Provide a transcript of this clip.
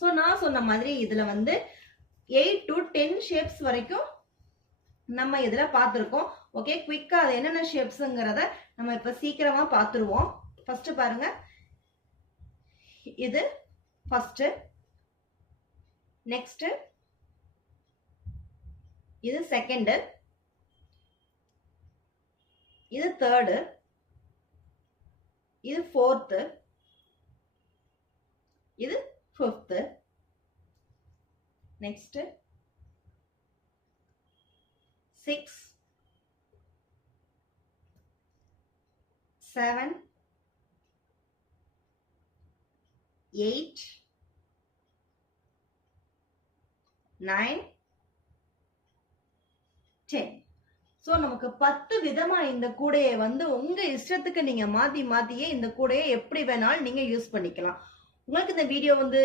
So நான் சொன்ன மாதிரி இதுல வந்து 8 to 10 ஷேப்ஸ் வரைக்கும் நம்ம இதுல பார்த்திருக்கோம். ஓகே, குயிக்கா அது என்னென்ன ஷேப்ஸ்ங்கறத நம்ம இப்ப சீக்கிரமா பார்த்துருவோம். ஃபர்ஸ்ட் பாருங்க, இது ஃபர்ஸ்ட், நெக்ஸ்ட் இது செகண்ட், இது தேர்டு, இது ஃபோர்த், இது ஃபிஃப்த், நெக்ஸ்ட் 6 7 8 9 10. சோ நமக்கு 10 விதமா இந்த கூடையை வந்து உங்க இஷ்டத்துக்கு நீங்க மாத்தியே இந்த கூடையை எப்படி வேணாலும் நீங்க யூஸ் பண்ணிக்கலாம். உங்களுக்கு இந்த வீடியோ வந்து